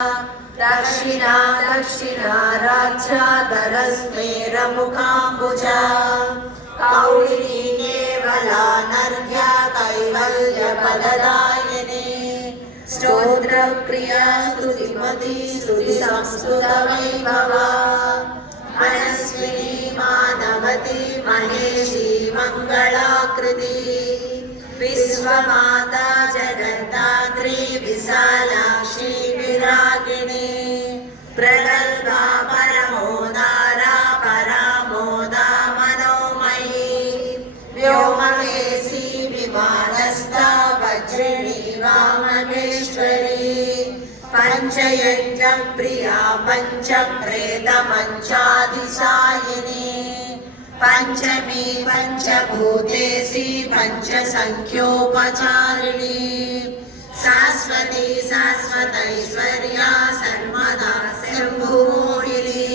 दक्षिणा दक्षिणाराध्याधरस्मेरमुखाम्बुजा कौलिनी केवलानर्घ्या कैवल्यपददायिनी स्तोत्रप्रिया स्तुतिमती स्तुतिसंस्तुतवैभवा मनस्विनी मानवती महेशी मङ्गलाकृति विश्वमाता जगन्धात्री विशालाक्षी विरागिणी प्रगल्भा परमोदारा परामोदा मनोमयी व्योमकेशी विमानस्था वज्रिणी वामकेश्वरी पंचयज्ञप्रिया पंचप्रेतमञ्चाधिशायिनी पंचमी पंचभूतेशी पंचसंख्योपचारिणी शाश्वती शाश्वतैश्वर्या सर्वदा शम्भुमोहिनी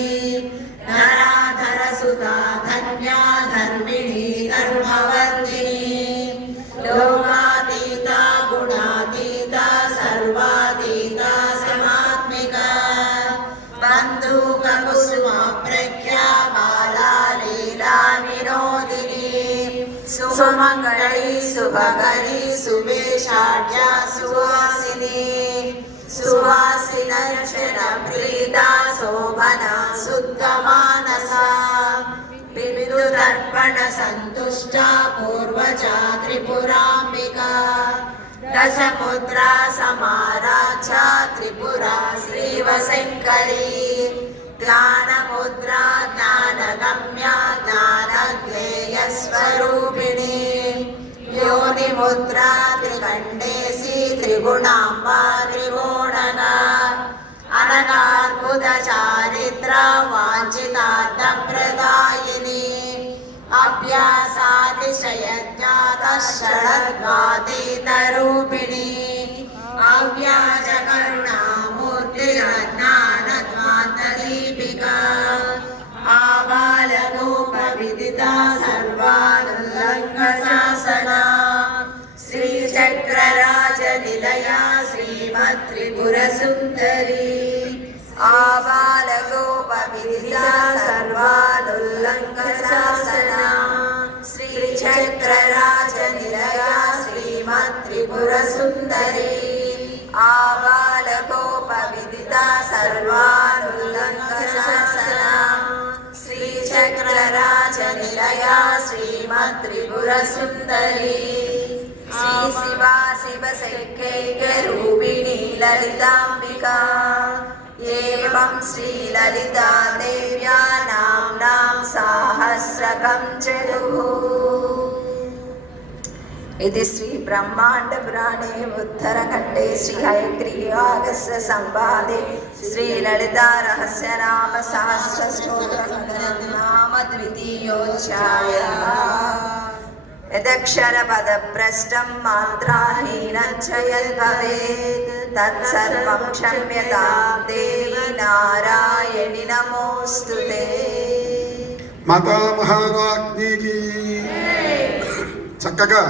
धराधरसुता धन्या धर्मिणी धर्मवर्धिनी लोकातीता गुणातीता सर्वातीता समात्मिका बन्धुककुसुमा प्रख्या बाला लीला विनोदिनी सुमंगली सुभगली सुवेशाढ्या सुवासिनी सुवासिनर्चन प्रीता शोभना शुद्धमानसा विविधुदर्पण संतुष्टा पूर्वजा त्रिपुराम्बिका दशमुद्रा समाराध्या त्रिपुरा श्रीवशङ्करी ज्ञानमुद्रा ज्ञानगम्या ज्ञानज्ञेयस्वरूपिणी योनिमुद्रा त्रिकण्डेशी त्रिगुणाम्बा त्रिगुणगा अनगाद्भुतचारित्रा वाञ्छितार्थप्रदायिनी अभ्यासातिशयज्ञातः षडद्वातीतरूपिणी अव्याजकरुणामूर्तिरज्ञानद्वान्तदीपिका आबालगोपविदिता सर्वानुल्लङ्घशासना श्रीचक्रराजनिलया श्रीमत्त्रिपुरसुन्दरी आबालगोपविदिता सर्वानुल्लङ्घशासना श्रीचक्रराजनिलया श्रीमत्त्रिपुरसुन्दरी आबालगोपविदिता सर्वानुल्लङ्घशासना श्रीचक्रराजनिलया श्रीमत्त्रिपुरसुन्दरी श्री शिवा शिवशक्यैकरूपिणी ललिताम्बिका एवं श्रीललिता देव्या नाम्नां सहस्रकं चतुः। इति श्री ब्रह्मांड पुराणे उत्तरखंडे श्री हयग्रीवागस्य संवादे श्री ललिता रहस्य नाम सहस्र स्तोत्र नाम द्वितीयोऽध्यायः। यदक्षर पद भ्रष्टं मात्राहीनं च यद्भवेत् तत्सर्वं क्षम्यतां देवी नारायणि नमोऽस्तुते। माता महाराज्ञिकी చక్కగా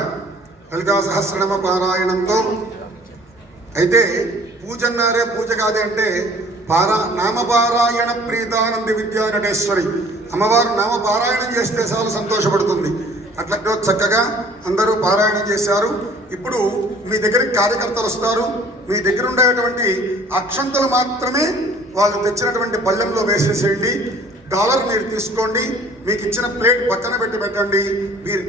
లలితా సహస్రనామ పారాయణంతో అయితే పూజ అన్నారే పూజ కాదే అంటే నామపారాయణ ప్రీతానంద విద్యా నటేశ్వరి అమ్మవారు నామపారాయణం చేస్తే చాలా సంతోషపడుతుంది. అట్లా చక్కగా అందరూ పారాయణం చేశారు. ఇప్పుడు మీ దగ్గరికి కార్యకర్తలు వస్తారు. మీ దగ్గర ఉండేటువంటి అక్షంతలు మాత్రమే వాళ్ళు తెచ్చినటువంటి పళ్ళెంలో వేసేసేయండి. డాలర్ మీరు తీసుకోండి. మీకు ఇచ్చిన ప్లేట్ పక్కన పెట్టండి. మీరు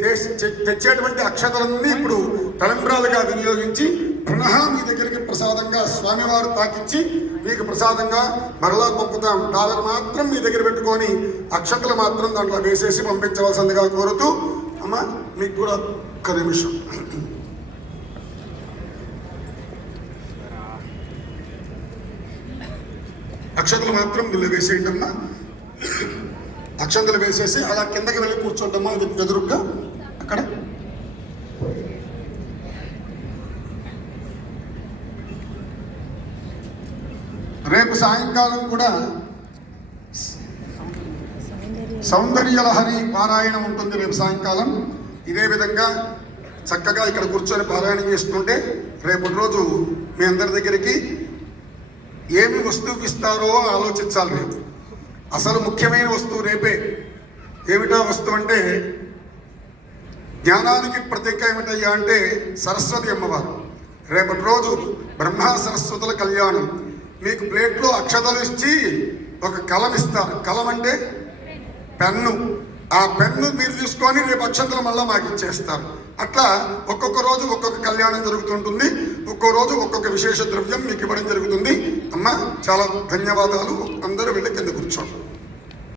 తెచ్చేటువంటి అక్షతలన్నీ ఇప్పుడు తలంబ్రాలుగా వినియోగించి పునః మీ దగ్గరికి ప్రసాదంగా స్వామివారు తాకిచ్చి మీకు ప్రసాదంగా మరలా పంపుతాం. డాలర్ మాత్రం మీ దగ్గర పెట్టుకొని అక్షతలు మాత్రం దాంట్లో వేసేసి పంపించవలసిందిగా కోరుతూ, అమ్మ మీకు కూడా ఒక్క నిమిషం అక్షతలు మాత్రం వీళ్ళు వేసేయండి అమ్మా. అక్షంతలు వేసేసి అలా కిందకి వెళ్ళి కూర్చోండమ్మా ఎదురుగా అక్కడ. రేపు సాయంకాలం కూడా సౌందర్యలహరి పారాయణం ఉంటుంది. రేపు సాయంకాలం ఇదే విధంగా చక్కగా ఇక్కడ కూర్చొని పారాయణం చేస్తుంటే రేపటి రోజు మీ అందరి దగ్గరికి ఏమి వస్తువు ఇస్తారో ఆలోచించాలి రేపు. అసలు ముఖ్యమైన వస్తువు రేపే. ఏమిటా వస్తువు అంటే, జ్ఞానానికి ప్రతీక ఏమిటయ్యా అంటే సరస్వతి అమ్మవారు. రేపటి రోజు బ్రహ్మ సరస్వతుల కళ్యాణం. మీకు ప్లేట్లో అక్షతలు ఇచ్చి ఒక కలం ఇస్తారు. కలం అంటే పెన్ను. ఆ పెన్ను మీరు తీసుకొని రేపు అక్షతలు మళ్ళీ మాకు ఇచ్చేస్తారు. అట్లా ఒక్కొక్క రోజు ఒక్కొక్క కళ్యాణం జరుగుతుంటుంది. ఒక్కో రోజు ఒక్కొక్క విశేష ద్రవ్యం మీకు ఇవ్వడం జరుగుతుంది. అమ్మ చాలా ధన్యవాదాలు. అందరూ వెళ్ళి కింద కూర్చోండి.